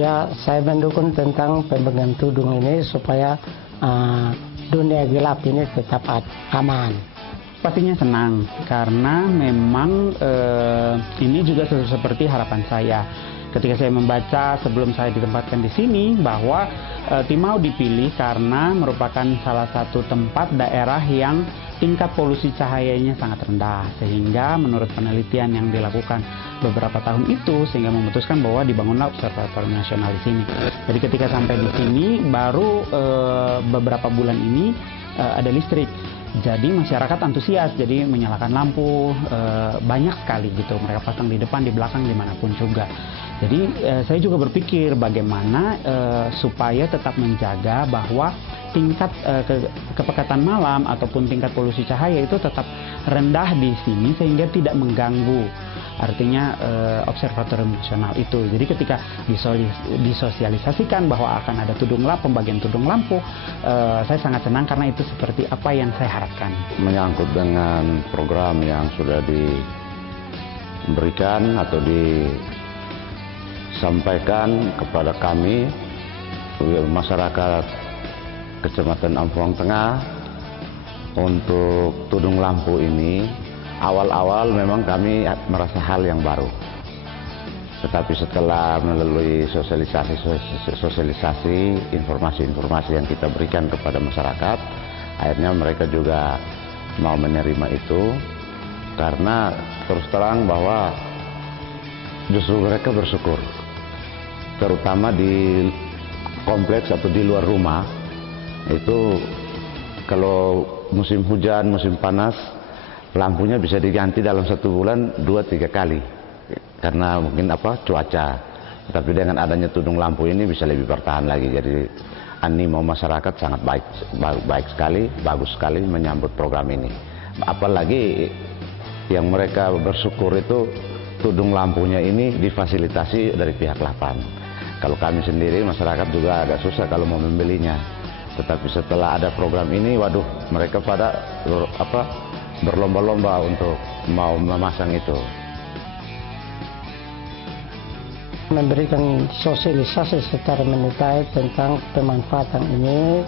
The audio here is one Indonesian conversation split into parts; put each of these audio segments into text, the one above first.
Ya, saya mendukung tentang pembagian tudung ini supaya dunia gelap ini tetap aman. Pastinya senang karena memang ini juga seperti harapan saya. Ketika saya membaca sebelum saya ditempatkan di sini bahwa Timau dipilih karena merupakan salah satu tempat daerah yang tingkat polusi cahayanya sangat rendah, sehingga menurut penelitian yang dilakukan beberapa tahun itu sehingga memutuskan bahwa dibangunlah observatorium nasional di sini. Jadi ketika sampai di sini baru beberapa bulan ini ada listrik. Jadi masyarakat antusias, jadi menyalakan lampu banyak sekali gitu. Mereka pasang di depan, di belakang, dimanapun juga. Jadi saya juga berpikir bagaimana supaya tetap menjaga bahwa tingkat kepekatan malam ataupun tingkat polusi cahaya itu tetap rendah di sini sehingga tidak mengganggu. Artinya observatorium nasional itu. Jadi ketika disosialisasikan bahwa akan ada pembagian tudung lampu, saya sangat senang karena itu seperti apa yang saya harapkan. Menyangkut dengan program yang sudah diberikan atau disampaikan kepada kami, masyarakat Kecamatan Ampuang Tengah, untuk tudung lampu ini, awal-awal memang kami merasa hal yang baru. Tetapi setelah melalui sosialisasi, informasi-informasi yang kita berikan kepada masyarakat, akhirnya mereka juga mau menerima itu, karena terus terang bahwa justru mereka bersyukur, terutama di kompleks atau di luar rumah, itu kalau musim hujan, musim panas, lampunya bisa diganti dalam 1 bulan 2-3 kali karena mungkin cuaca. Tapi dengan adanya tudung lampu ini bisa lebih bertahan lagi. Jadi animo masyarakat sangat baik sekali, bagus sekali menyambut program ini. Apalagi yang mereka bersyukur itu tudung lampunya ini difasilitasi dari pihak Lapan. Kalau kami sendiri masyarakat juga agak susah kalau mau membelinya. Tetapi setelah ada program ini, waduh, mereka pada berlomba-lomba untuk mau memasang itu. Memberikan sosialisasi secara mendetail tentang pemanfaatan ini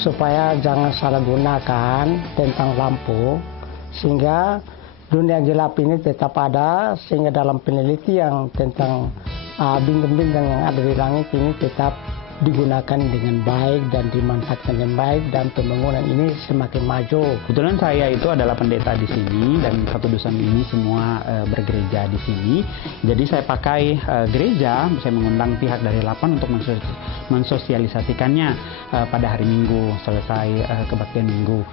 supaya jangan salah gunakan tentang lampu, sehingga dunia gelap ini tetap ada, sehingga dalam penelitian tentang bintang-bintang yang ada di langit ini tetap digunakan dengan baik dan dimanfaatkan dengan baik, dan pembangunan ini semakin maju. Kebetulan saya itu adalah pendeta di sini dan satu dusun ini semua bergereja di sini. Jadi saya pakai gereja, saya mengundang pihak dari Lapan untuk mensosialisasikannya pada hari Minggu selesai kebaktian Minggu.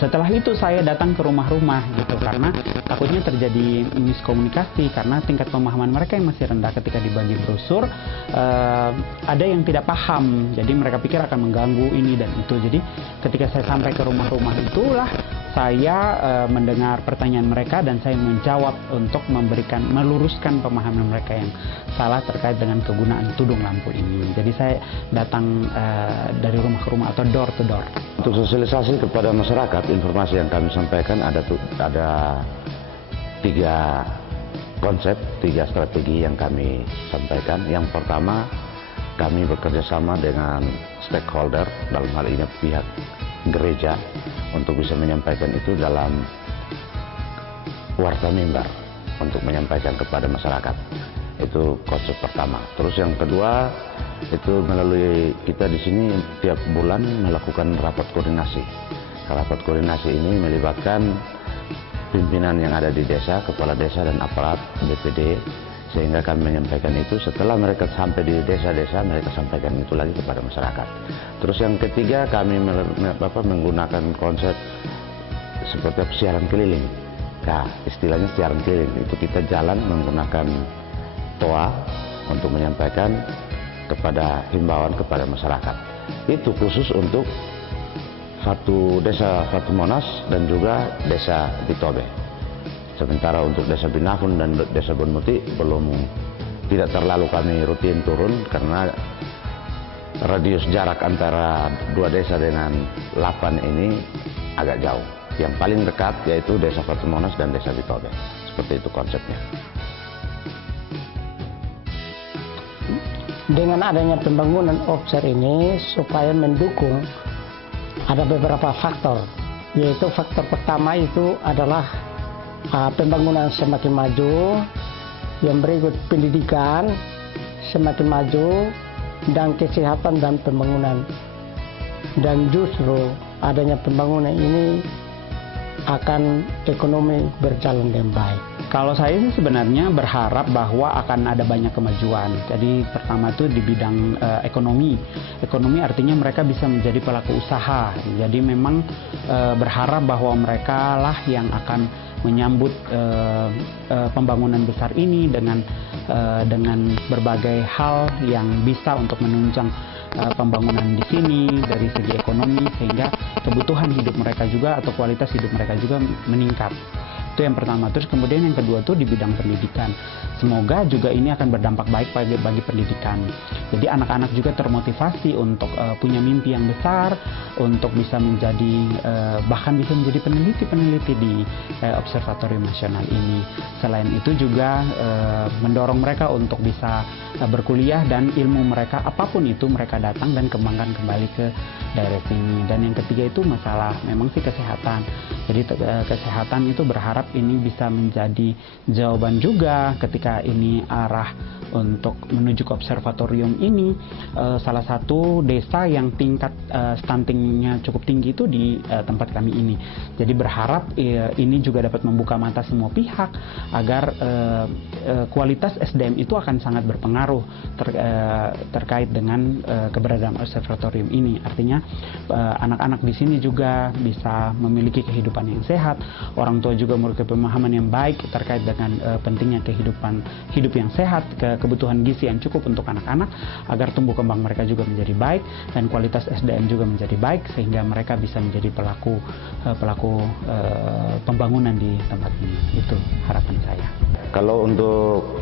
Setelah itu saya datang ke rumah-rumah gitu, karena takutnya terjadi miskomunikasi karena tingkat pemahaman mereka yang masih rendah ketika dibagi brosur. Ada yang tidak paham, jadi mereka pikir akan mengganggu ini dan itu. Jadi ketika saya sampai ke rumah-rumah itulah saya mendengar pertanyaan mereka dan saya menjawab untuk meluruskan pemahaman mereka yang salah terkait dengan kegunaan tudung lampu ini. Jadi saya datang dari rumah ke rumah atau door to door. Untuk sosialisasi kepada masyarakat, informasi yang kami sampaikan ada 3 konsep, 3 strategi yang kami sampaikan. Yang pertama, kami bekerja sama dengan stakeholder, dalam hal ini pihak gereja, untuk bisa menyampaikan itu dalam warta mimbar untuk menyampaikan kepada masyarakat. Itu konsep pertama. Terus yang kedua, itu melalui kita di sini tiap bulan melakukan rapat koordinasi. Rapat koordinasi ini melibatkan pimpinan yang ada di desa, kepala desa dan aparat BPD, sehingga kami menyampaikan itu. Setelah mereka sampai di desa-desa, mereka sampaikan itu lagi kepada masyarakat. Terus yang ketiga, kami menggunakan konsep seperti siaran keliling. Nah, istilahnya siaran keliling, itu kita jalan menggunakan toa untuk menyampaikan kepada himbauan kepada masyarakat. Itu khusus untuk desa Fatu Monas dan juga desa Bitobe. Sementara untuk desa Binafun dan desa Bonmuti tidak terlalu kami rutin turun karena radius jarak antara 2 desa dengan Lapan ini agak jauh. Yang paling dekat yaitu desa Fatu Monas dan desa Bitobe. Seperti itu konsepnya. Dengan adanya pembangunan obser ini supaya mendukung ada beberapa faktor, yaitu faktor pertama itu adalah pembangunan semakin maju, yang berikut pendidikan semakin maju, dan kesehatan dan pembangunan. Dan justru adanya pembangunan ini akan ekonomi berjalan dengan baik. Kalau saya sih sebenarnya berharap bahwa akan ada banyak kemajuan. Jadi pertama itu di bidang ekonomi. Ekonomi artinya mereka bisa menjadi pelaku usaha. Jadi memang berharap bahwa mereka lah yang akan menyambut pembangunan besar ini dengan berbagai hal yang bisa untuk menunjang pembangunan di sini dari segi ekonomi, sehingga kebutuhan hidup mereka juga atau kualitas hidup mereka juga meningkat. Itu yang pertama. Terus kemudian yang kedua tuh di bidang pendidikan. Semoga juga ini akan berdampak baik bagi pendidikan. Jadi anak-anak juga termotivasi untuk punya mimpi yang besar, untuk bisa menjadi bahkan bisa menjadi peneliti-peneliti di Observatorium Nasional ini. Selain itu juga mendorong mereka untuk bisa berkuliah, dan ilmu mereka apapun itu mereka datang dan kembangkan kembali ke daerah sini. Dan yang ketiga itu masalah memang sih kesehatan. Jadi kesehatan itu berharap ini bisa menjadi jawaban juga ketika ini arah untuk menuju ke observatorium ini. Salah satu desa yang tingkat stuntingnya cukup tinggi itu di tempat kami ini. Jadi berharap ini juga dapat membuka mata semua pihak agar kualitas SDM itu akan sangat berpengaruh terkait dengan keberadaan observatorium ini. Artinya anak-anak di sini juga bisa memiliki kehidupan yang sehat, orang tua juga memiliki pemahaman yang baik terkait dengan pentingnya kehidupan hidup yang sehat, kebutuhan gizi yang cukup untuk anak-anak, agar tumbuh kembang mereka juga menjadi baik dan kualitas SDM juga menjadi baik, sehingga mereka bisa menjadi pelaku pembangunan di tempat ini. Itu harapan saya. Kalau untuk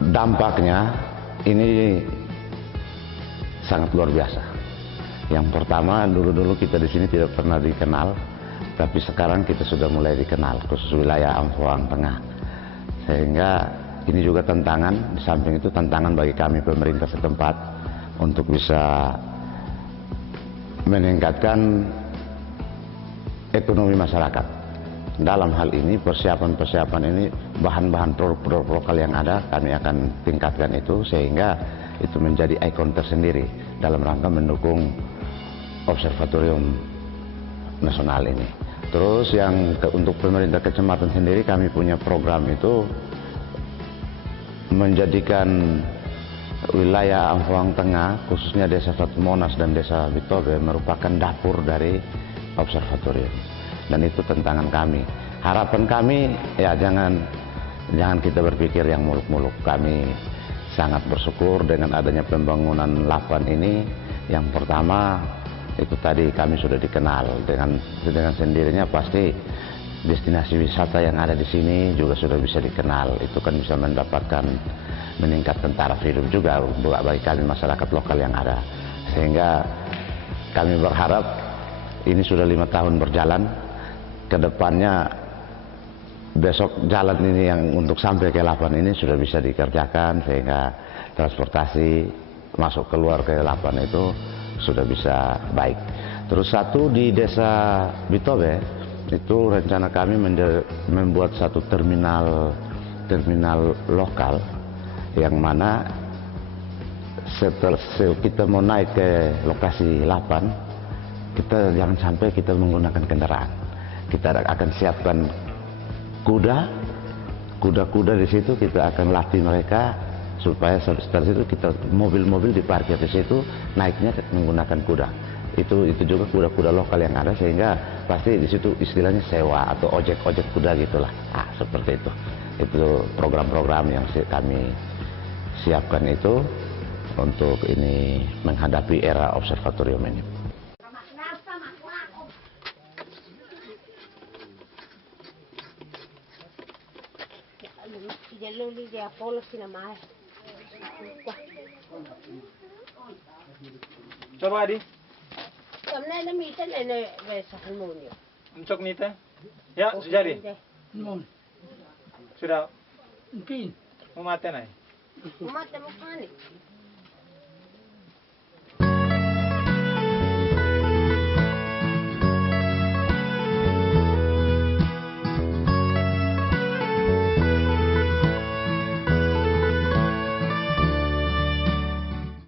dampaknya ini sangat luar biasa. Yang pertama, dulu kita di sini tidak pernah dikenal, tapi sekarang kita sudah mulai dikenal, khusus wilayah Amphoang Tengah. Sehingga ini juga tantangan, di samping itu tantangan bagi kami pemerintah setempat untuk bisa meningkatkan ekonomi masyarakat. Dalam hal ini persiapan ini, bahan-bahan produk lokal yang ada kami akan tingkatkan itu, sehingga itu menjadi ikon tersendiri dalam rangka mendukung Observatorium Nasional ini. Terus untuk pemerintah kecamatan sendiri, kami punya program itu menjadikan wilayah Amphoang Tengah, khususnya Desa Satu Monas dan Desa Bitobe, merupakan dapur dari observatorium. Dan itu tantangan kami. Harapan kami, ya jangan kita berpikir yang muluk-muluk. Kami sangat bersyukur dengan adanya pembangunan Lapan ini. Yang pertama, itu tadi kami sudah dikenal, dengan sendirinya pasti destinasi wisata yang ada di sini juga sudah bisa dikenal. Itu kan bisa meningkatkan taraf hidup juga bagi kami masyarakat lokal yang ada. Sehingga kami berharap ini sudah 5 tahun berjalan, kedepannya besok jalan ini yang untuk sampai ke Lapan ini sudah bisa dikerjakan, sehingga transportasi masuk keluar ke Lapan itu sudah bisa baik. Terus satu di Desa Bitobe itu rencana kami membuat satu terminal lokal, yang mana setelah kita mau naik ke lokasi Lapan, kita jangan sampai kita menggunakan kendaraan. Kita akan siapkan kuda di situ, kita akan latih mereka supaya setelah itu kita mobil-mobil diparkir di situ, naiknya menggunakan kuda. Itu juga kuda-kuda lokal yang ada, sehingga pasti di situ istilahnya sewa atau ojek kuda gitulah. Seperti itu. Itu program-program yang kami siapkan itu untuk ini menghadapi era observatorium ini. Coba Adi. Kamna na mita na sa harmonia. Uncok nita. Ya, sudah di. Sudah. Mungkin Mau mati nai. Umate mo ka ni.